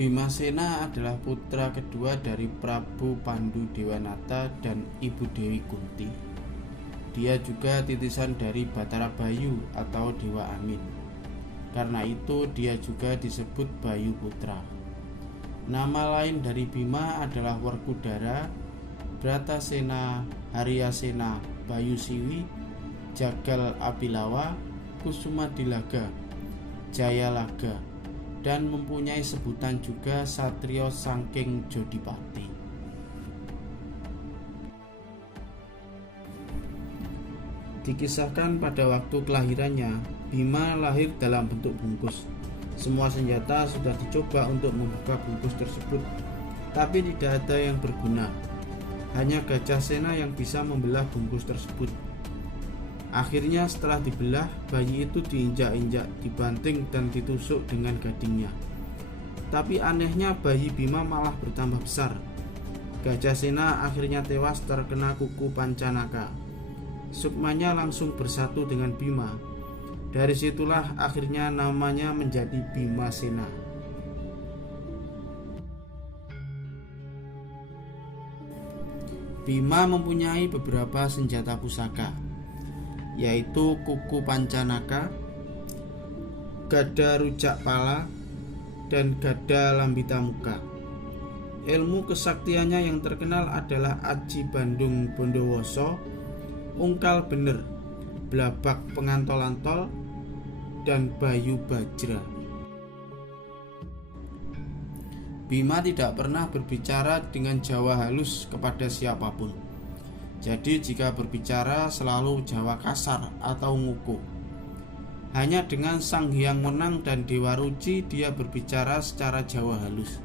Bimasena adalah putra kedua dari Prabu Pandu Dewanata dan Ibu Dewi Kunti. Dia juga titisan dari Batara Bayu atau Dewa Angin. Karena itu dia juga disebut Bayu Putra. Nama lain dari Bima adalah Werkudara, Bratasena, Haryasena, Bayu Siwi, Jagal Abilawa, Kusumadilaga, Jayalaga, dan mempunyai sebutan juga Satrio Sangking Jodipati. Dikisahkan pada waktu kelahirannya, Bima lahir dalam bentuk bungkus. Semua senjata sudah dicoba untuk membuka bungkus tersebut, tapi tidak ada yang berguna. Hanya Gajah Sena yang bisa membelah bungkus tersebut. Akhirnya setelah dibelah, bayi itu diinjak-injak, dibanting dan ditusuk dengan gadingnya. Tapi anehnya bayi Bima malah bertambah besar. Gajah Sena akhirnya tewas terkena kuku Pancanaka. Sukmanya langsung bersatu dengan Bima. Dari situlah akhirnya namanya menjadi Bimasena. Bima mempunyai beberapa senjata pusaka, yaitu kuku Pancanaka, gada rujak pala, dan gada lambita muka. Ilmu kesaktiannya yang terkenal adalah Aji Bandung Bondowoso, Ungkal Bener, Blabak Pengantol-antol, dan Bayu Bajra. Bima tidak pernah berbicara dengan Jawa halus kepada siapapun. Jadi jika berbicara selalu Jawa kasar atau nguku. Hanya dengan Sang Hyang Wenang dan Dewa Ruci dia berbicara secara Jawa halus.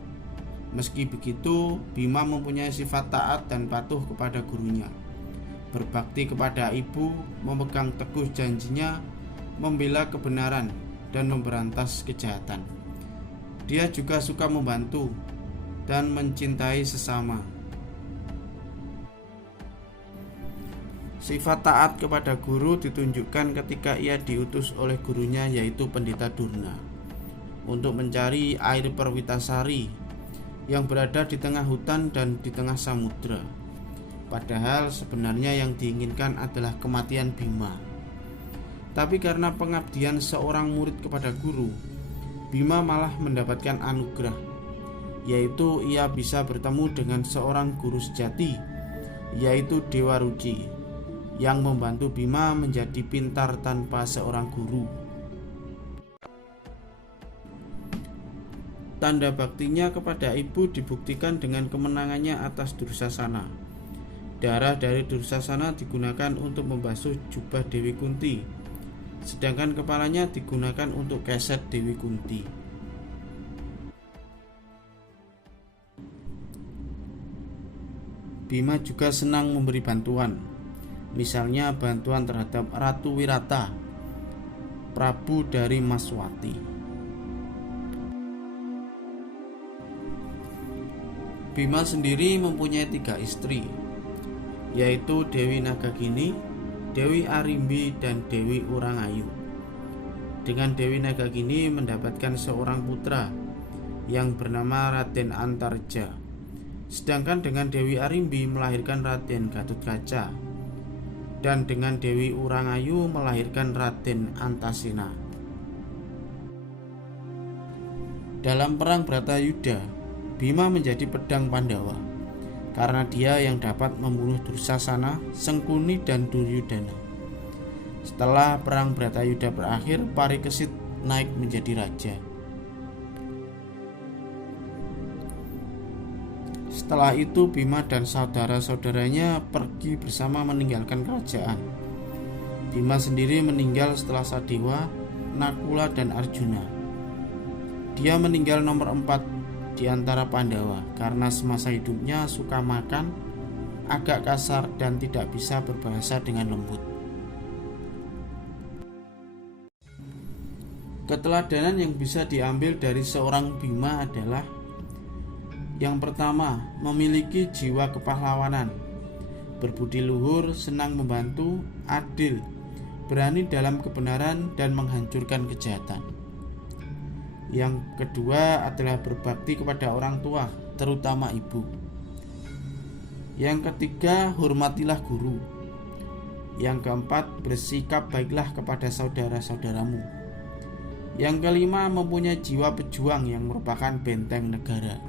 Meski begitu, Bima mempunyai sifat taat dan patuh kepada gurunya, berbakti kepada ibu, memegang teguh janjinya, membela kebenaran, dan memberantas kejahatan. Dia juga suka membantu dan mencintai sesama. Sifat taat kepada guru ditunjukkan ketika ia diutus oleh gurunya, yaitu Pendeta Durna, untuk mencari air Perwitasari yang berada di tengah hutan dan di tengah samudra. Padahal sebenarnya yang diinginkan adalah kematian Bima. Tapi karena pengabdian seorang murid kepada guru, Bima malah mendapatkan anugerah, yaitu ia bisa bertemu dengan seorang guru sejati, yaitu Dewa Ruci, yang membantu Bima menjadi pintar tanpa seorang guru. Tanda baktinya kepada ibu dibuktikan dengan kemenangannya atas Dursasana. Darah dari Dursasana digunakan untuk membasuh jubah Dewi Kunti, sedangkan kepalanya digunakan untuk keset Dewi Kunti. Bima juga senang memberi bantuan, misalnya bantuan terhadap Ratu Wirata, Prabu dari Maswati. Bima sendiri mempunyai 3 istri, yaitu Dewi Nagagini, Dewi Arimbi, dan Dewi Urangayu. Dengan Dewi Nagagini mendapatkan seorang putra yang bernama Raden Antarja. Sedangkan dengan Dewi Arimbi melahirkan Raden Gatotkaca, dan dengan Dewi Urangayu melahirkan Raden Antasena. Dalam perang Bratayuda, Bima menjadi pedang Pandawa karena dia yang dapat membunuh Dursasana, Sengkuni, dan Duryudana. Setelah perang Bratayuda berakhir, Parikesit naik menjadi raja. Setelah itu Bima dan saudara-saudaranya pergi bersama meninggalkan kerajaan. Bima sendiri meninggal setelah Sadewa, Nakula, dan Arjuna. Dia meninggal nomor 4 di antara Pandawa karena semasa hidupnya suka makan, agak kasar, dan tidak bisa berbahasa dengan lembut. Keteladanan yang bisa diambil dari seorang Bima adalah: yang pertama, memiliki jiwa kepahlawanan, berbudi luhur, senang membantu, adil, berani dalam kebenaran, dan menghancurkan kejahatan. Yang kedua adalah berbakti kepada orang tua, terutama ibu. Yang ketiga, hormatilah guru. Yang keempat, bersikap baiklah kepada saudara-saudaramu. Yang kelima, mempunyai jiwa pejuang yang merupakan benteng negara.